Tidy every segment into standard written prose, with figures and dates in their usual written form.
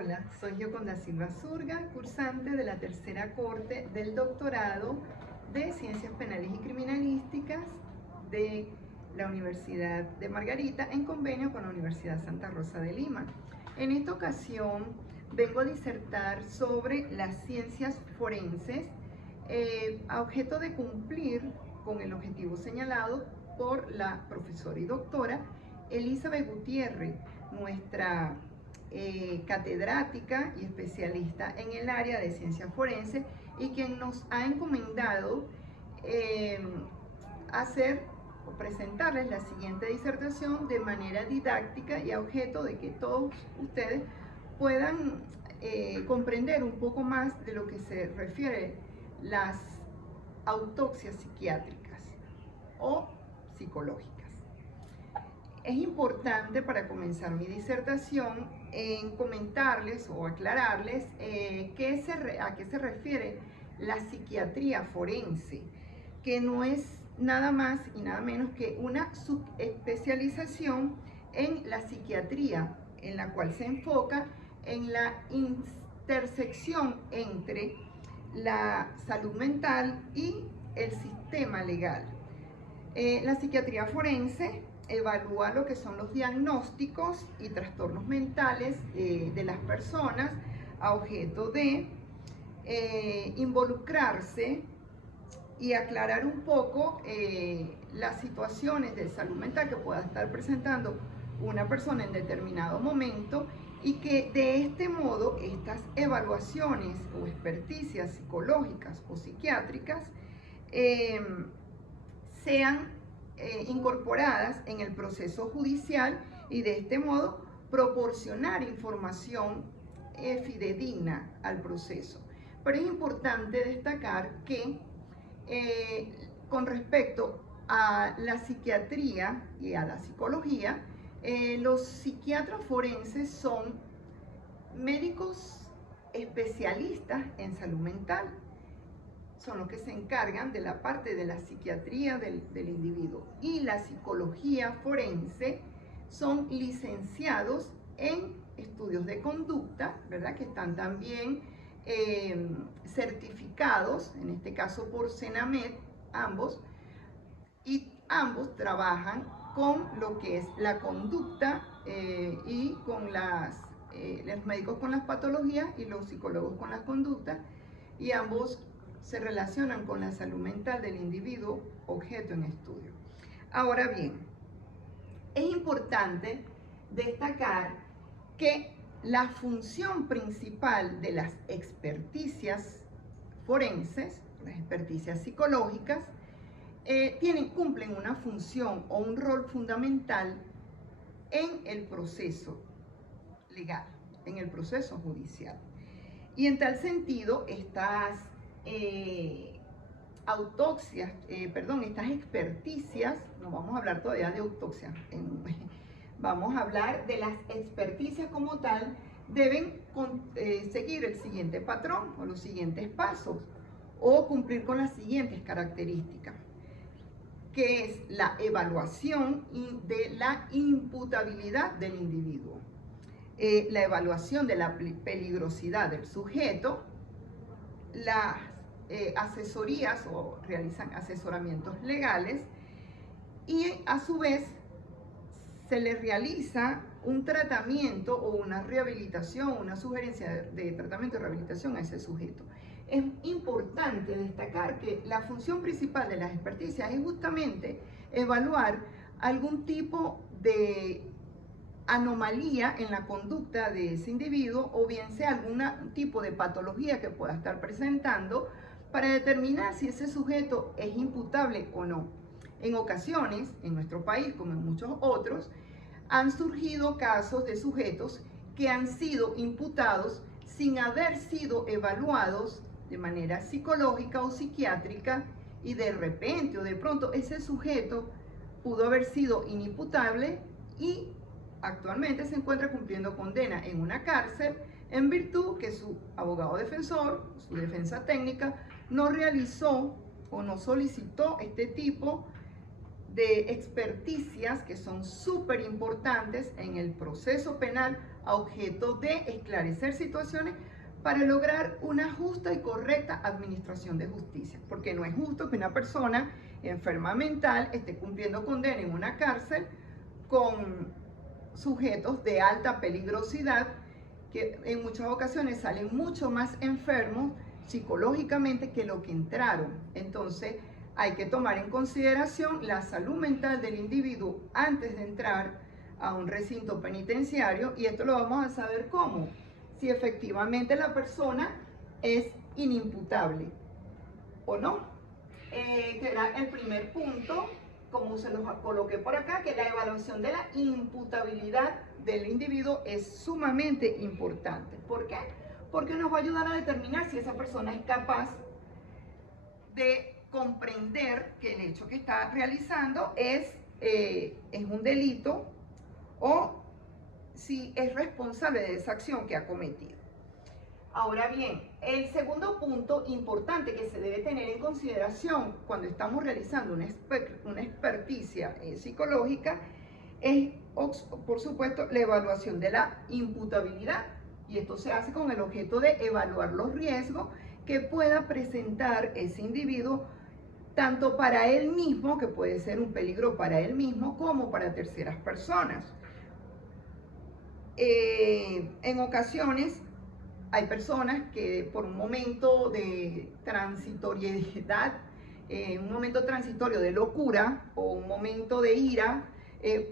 Hola, soy Gioconda Silva Zurga, cursante de la tercera corte del doctorado de Ciencias Penales y Criminalísticas de la Universidad de Margarita en convenio con la Universidad Santa Rosa de Lima. En esta ocasión vengo a disertar sobre las ciencias forenses a objeto de cumplir con el objetivo señalado por la profesora y doctora Elizabeth Gutiérrez, nuestra catedrática y especialista en el área de ciencias forenses y quien nos ha encomendado hacer o presentarles la siguiente disertación de manera didáctica y a objeto de que todos ustedes puedan comprender un poco más de lo que se refiere las autopsias psiquiátricas o psicológicas. Es importante para comenzar mi disertación en comentarles o aclararles a qué se refiere la psiquiatría forense, que no es nada más y nada menos que una subespecialización en la psiquiatría, en la cual se enfoca en la intersección entre la salud mental y el sistema legal. La psiquiatría forense evalúa lo que son los diagnósticos y trastornos mentales de las personas a objeto de involucrarse y aclarar un poco las situaciones de salud mental que pueda estar presentando una persona en determinado momento y que de este modo estas evaluaciones o experticias psicológicas o psiquiátricas sean incorporadas en el proceso judicial y de este modo proporcionar información fidedigna al proceso. Pero es importante destacar que con respecto a la psiquiatría y a la psicología, los psiquiatras forenses son médicos especialistas en salud mental. Son los que se encargan de la parte de la psiquiatría del individuo. Y la psicología forense son licenciados en estudios de conducta, ¿verdad? Que están también certificados, en este caso por CENAMED, ambos, y ambos trabajan con lo que es la conducta y con los médicos con las patologías y los psicólogos con las conductas, y ambos se relacionan con la salud mental del individuo objeto en estudio. Ahora bien, es importante destacar que la función principal de las experticias forenses, las experticias psicológicas, cumplen una función o un rol fundamental en el proceso legal, en el proceso judicial. Y en tal sentido, estas estas experticias, no vamos a hablar todavía de autopsia, vamos a hablar de las experticias como tal, deben seguir el siguiente patrón o los siguientes pasos o cumplir con las siguientes características, que es la evaluación de la imputabilidad del individuo, la evaluación de la peligrosidad del sujeto, las asesorías o realizan asesoramientos legales y a su vez se le realiza un tratamiento o una rehabilitación, una sugerencia de tratamiento y rehabilitación a ese sujeto. Es importante destacar que la función principal de las experticias es justamente evaluar algún tipo de anomalía en la conducta de ese individuo o bien sea algún tipo de patología que pueda estar presentando para determinar si ese sujeto es imputable o no. En ocasiones, en nuestro país como en muchos otros, han surgido casos de sujetos que han sido imputados sin haber sido evaluados de manera psicológica o psiquiátrica y de repente o de pronto ese sujeto pudo haber sido inimputable y actualmente se encuentra cumpliendo condena en una cárcel en virtud que su abogado defensor, su defensa técnica, no realizó o no solicitó este tipo de experticias que son súper importantes en el proceso penal a objeto de esclarecer situaciones para lograr una justa y correcta administración de justicia, porque no es justo que una persona enferma mental esté cumpliendo condena en una cárcel con sujetos de alta peligrosidad que en muchas ocasiones salen mucho más enfermos psicológicamente que lo que entraron. Entonces hay que tomar en consideración la salud mental del individuo antes de entrar a un recinto penitenciario, y esto lo vamos a saber cómo, si efectivamente la persona es inimputable o no, que era el primer punto, como se los coloqué por acá, que la evaluación de la imputabilidad del individuo es sumamente importante. ¿Por qué? Porque nos va a ayudar a determinar si esa persona es capaz de comprender que el hecho que está realizando es un delito, o si es responsable de esa acción que ha cometido. Ahora bien, el segundo punto importante que se debe tener en consideración cuando estamos realizando una experticia psicológica es, por supuesto, la evaluación de la imputabilidad. Y esto se hace con el objeto de evaluar los riesgos que pueda presentar ese individuo, tanto para él mismo, que puede ser un peligro para él mismo, como para terceras personas. En ocasiones hay personas que por un momento de transitoriedad, un momento transitorio de locura o un momento de ira,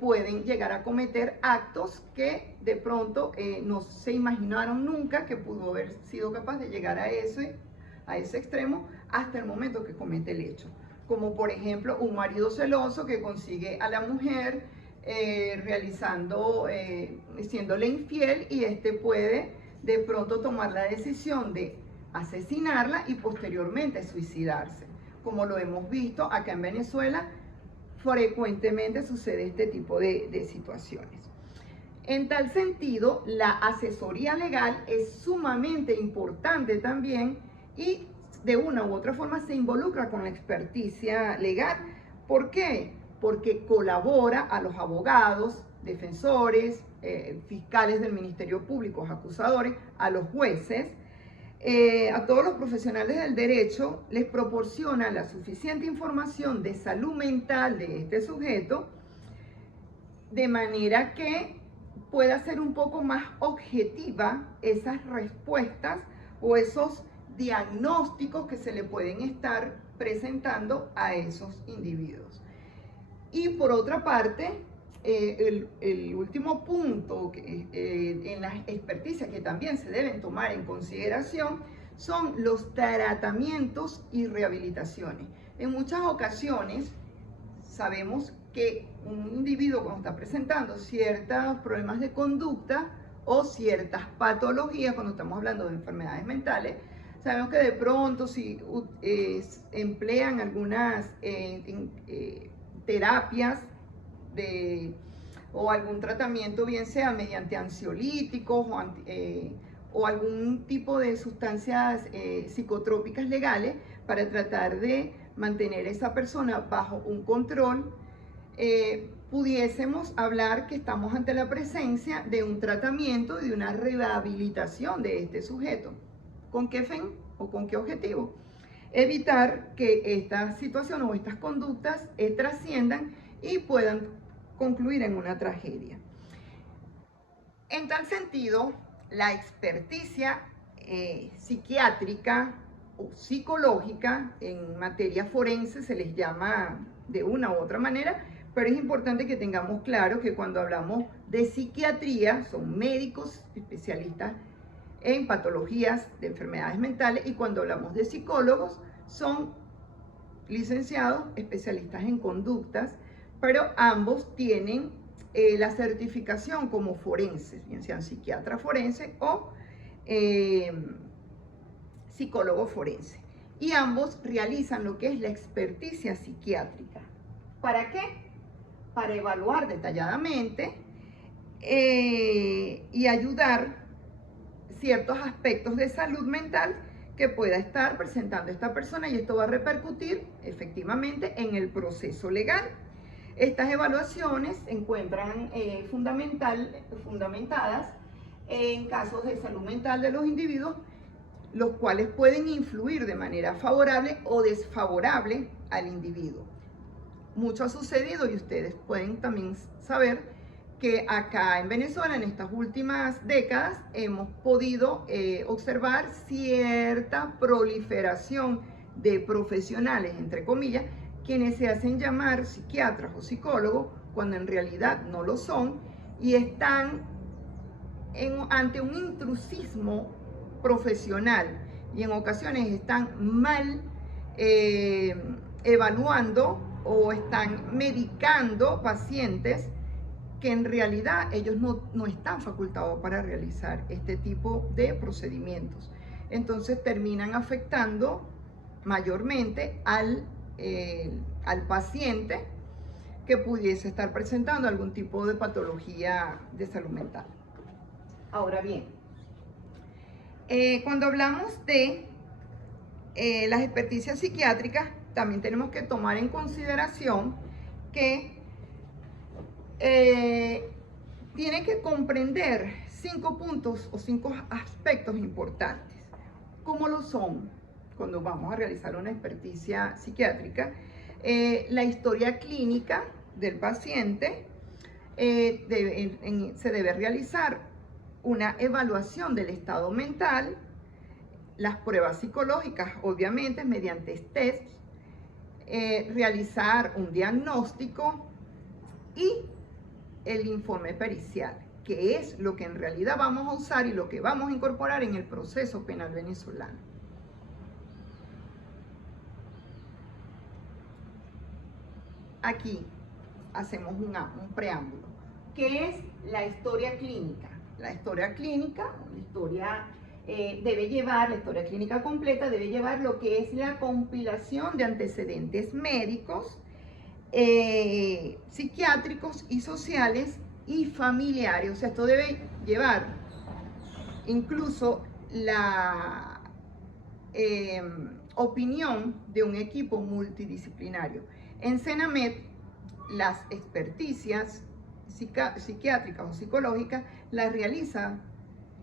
pueden llegar a cometer actos que de pronto no se imaginaron nunca que pudo haber sido capaz de llegar a ese extremo hasta el momento que comete el hecho. Como por ejemplo un marido celoso que consigue a la mujer siéndole infiel, y puede de pronto tomar la decisión de asesinarla y posteriormente suicidarse. Como lo hemos visto acá en Venezuela, frecuentemente sucede este tipo de situaciones. En tal sentido, la asesoría legal es sumamente importante también, y de una u otra forma se involucra con la experticia legal. ¿Por qué? Porque colabora a los abogados, defensores, fiscales del Ministerio Público, acusadores, a los jueces, a todos los profesionales del derecho, les proporciona la suficiente información de salud mental de este sujeto, de manera que pueda ser un poco más objetiva esas respuestas o esos diagnósticos que se le pueden estar presentando a esos individuos. Y por otra parte, el último punto en las experticias que también se deben tomar en consideración son los tratamientos y rehabilitaciones. En muchas ocasiones sabemos que un individuo, cuando está presentando ciertos problemas de conducta o ciertas patologías, cuando estamos hablando de enfermedades mentales, sabemos que de pronto si emplean algunas terapias o algún tratamiento, bien sea mediante ansiolíticos o algún tipo de sustancias psicotrópicas legales, para tratar de mantener a esa persona bajo un control, pudiésemos hablar que estamos ante la presencia de un tratamiento y de una rehabilitación de este sujeto. ¿Con qué fin o con qué objetivo? Evitar que esta situación o estas conductas trasciendan y puedan concluir en una tragedia. En tal sentido, la experticia psiquiátrica o psicológica, en materia forense se les llama de una u otra manera, pero es importante que tengamos claro que cuando hablamos de psiquiatría son médicos especialistas en patologías de enfermedades mentales, y cuando hablamos de psicólogos son licenciados especialistas en conductas, pero ambos tienen la certificación como forenses, bien sean psiquiatra forense o psicólogo forense, y ambos realizan lo que es la experticia psiquiátrica. ¿Para qué? Para evaluar detalladamente y ayudar ciertos aspectos de salud mental que pueda estar presentando esta persona, y esto va a repercutir efectivamente en el proceso legal. Estas evaluaciones se encuentran fundamentadas en casos de salud mental de los individuos, los cuales pueden influir de manera favorable o desfavorable al individuo. Mucho ha sucedido y ustedes pueden también saber que acá en Venezuela en estas últimas décadas hemos podido observar cierta proliferación de profesionales, entre comillas, quienes se hacen llamar psiquiatras o psicólogos cuando en realidad no lo son y están ante un intrusismo profesional y en ocasiones están mal evaluando o están medicando pacientes que en realidad ellos no están facultados para realizar este tipo de procedimientos. Entonces terminan afectando mayormente al paciente que pudiese estar presentando algún tipo de patología de salud mental. Ahora bien, cuando hablamos de las experticias psiquiátricas, también tenemos que tomar en consideración que tiene que comprender 5 puntos o 5 aspectos importantes. ¿Cómo lo son cuando vamos a realizar una experticia psiquiátrica? La historia clínica del paciente, se debe realizar una evaluación del estado mental, las pruebas psicológicas, obviamente, mediante tests, realizar un diagnóstico y el informe pericial, que es lo que en realidad vamos a usar y lo que vamos a incorporar en el proceso penal venezolano. Aquí hacemos un preámbulo. ¿Qué es la historia clínica? La historia clínica, la historia clínica completa debe llevar lo que es la compilación de antecedentes médicos, psiquiátricos y sociales y familiares. O sea, esto debe llevar incluso la opinión de un equipo multidisciplinario. En Senamed, las experticias psiquiátricas o psicológicas las realiza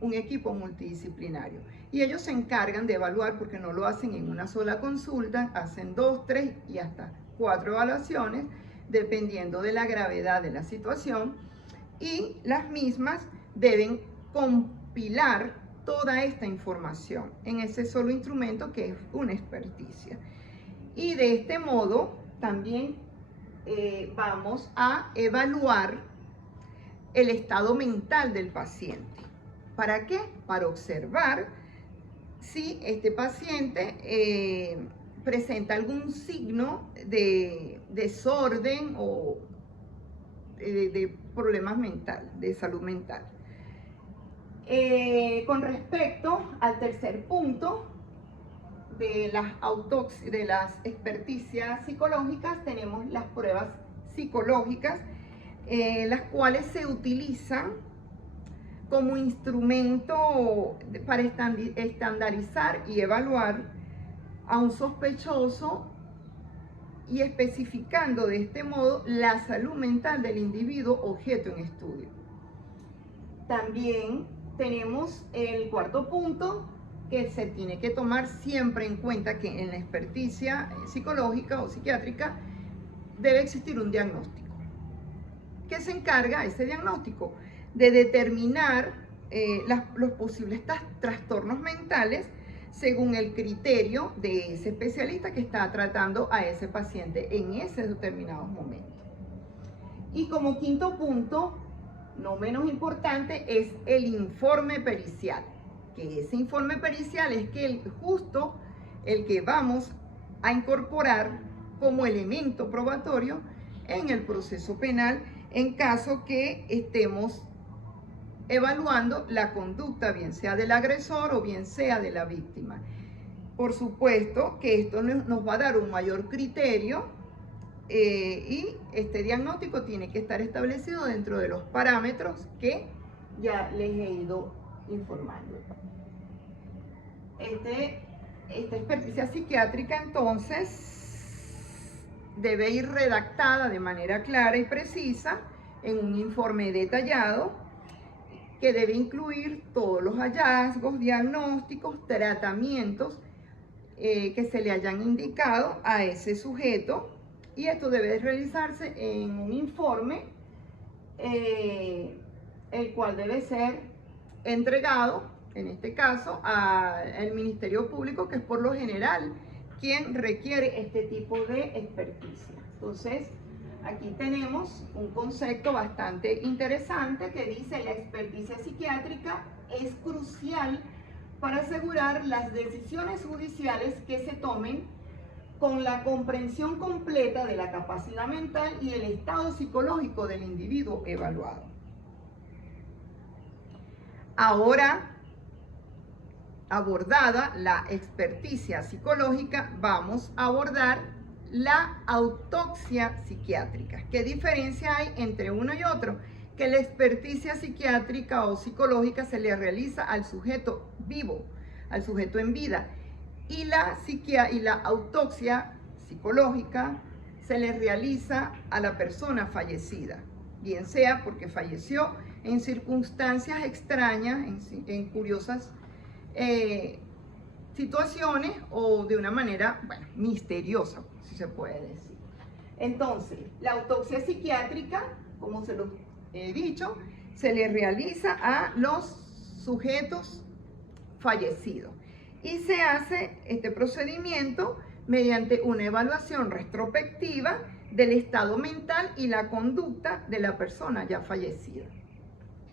un equipo multidisciplinario y ellos se encargan de evaluar, porque no lo hacen en una sola consulta, hacen 2, 3 y hasta 4 evaluaciones dependiendo de la gravedad de la situación, y las mismas deben compilar toda esta información en ese solo instrumento que es una experticia. Y de este modo también vamos a evaluar el estado mental del paciente. ¿Para qué? Para observar si este paciente presenta algún signo de desorden o de problemas mentales, de salud mental. Con respecto al tercer punto de las experticias psicológicas, tenemos las pruebas psicológicas, las cuales se utilizan como instrumento para estandarizar y evaluar a un sospechoso y especificando de este modo la salud mental del individuo objeto en estudio. También tenemos el cuarto punto, que se tiene que tomar siempre en cuenta, que en la experticia psicológica o psiquiátrica debe existir un diagnóstico. ¿Qué se encarga ese diagnóstico? De determinar los posibles trastornos mentales según el criterio de ese especialista que está tratando a ese paciente en ese determinado momento. Y como quinto punto, no menos importante, es el informe pericial. Que ese informe pericial es justo el que vamos a incorporar como elemento probatorio en el proceso penal en caso que estemos evaluando la conducta, bien sea del agresor o bien sea de la víctima. Por supuesto que esto nos va a dar un mayor criterio y este diagnóstico tiene que estar establecido dentro de los parámetros que ya les he ido informando. Esta experticia psiquiátrica entonces debe ir redactada de manera clara y precisa en un informe detallado que debe incluir todos los hallazgos, diagnósticos, tratamientos que se le hayan indicado a ese sujeto, y esto debe realizarse en un informe, el cual debe ser entregado, en este caso, al Ministerio Público, que es por lo general quien requiere este tipo de experticia. Entonces, aquí tenemos un concepto bastante interesante que dice: la experticia psiquiátrica es crucial para asegurar las decisiones judiciales que se tomen con la comprensión completa de la capacidad mental y el estado psicológico del individuo evaluado. Ahora, abordada la experticia psicológica, vamos a abordar la autopsia psiquiátrica. ¿Qué diferencia hay entre uno y otro? Que la experticia psiquiátrica o psicológica se le realiza al sujeto vivo, al sujeto en vida, y la autopsia psicológica se le realiza a la persona fallecida, bien sea porque falleció en circunstancias extrañas, en curiosas situaciones, o de una manera, bueno, misteriosa, si se puede decir. Entonces, la autopsia psiquiátrica, como se lo he dicho, se le realiza a los sujetos fallecidos, y se hace este procedimiento mediante una evaluación retrospectiva del estado mental y la conducta de la persona ya fallecida.